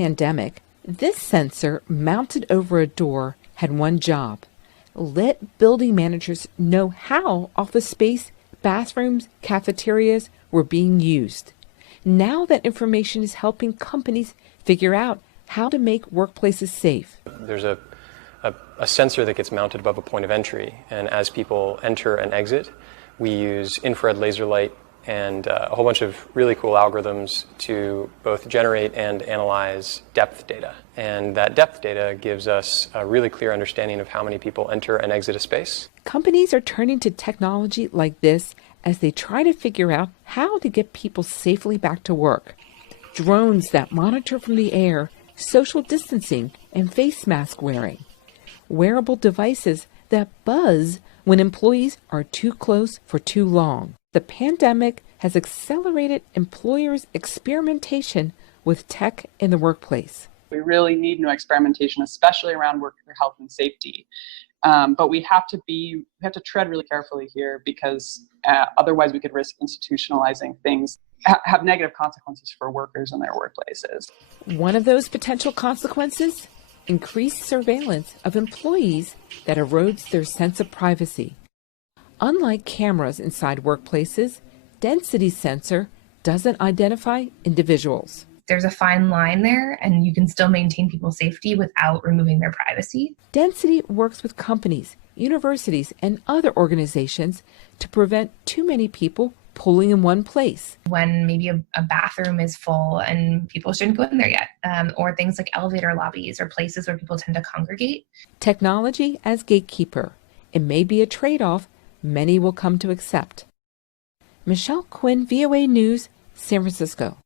pandemic, this sensor mounted over a door had one job: let building managers know how office space, bathrooms, cafeterias were being used. Now that information is helping companies figure out how to make workplaces safe. There's a sensor that gets mounted above a point of entry, and as people enter and exit, we use infrared laser light and a whole bunch of really cool algorithms to both generate and analyze depth data. And that depth data gives us a really clear understanding of how many people enter and exit a space. Companies are turning to technology like this as they try to figure out how to get people safely back to work. Drones that monitor from the air, social distancing, and face mask wearing. Wearable devices that buzz when employees are too close for too long. The pandemic has accelerated employers' experimentation with tech in the workplace. We really need new experimentation, especially around worker health and safety. But we have to tread really carefully here, because otherwise we could risk institutionalizing things, have negative consequences for workers in their workplaces. One of those potential consequences? Increased surveillance of employees that erodes their sense of privacy. Unlike cameras inside workplaces, density sensor doesn't identify individuals. There's a fine line there, and you can still maintain people's safety without removing their privacy. Density works with companies, universities, and other organizations to prevent too many people pooling in one place. When maybe a bathroom is full and people shouldn't go in there yet, or things like elevator lobbies or places where people tend to congregate. Technology as gatekeeper. It may be a trade-off many will come to accept. Michelle Quinn, VOA News, San Francisco.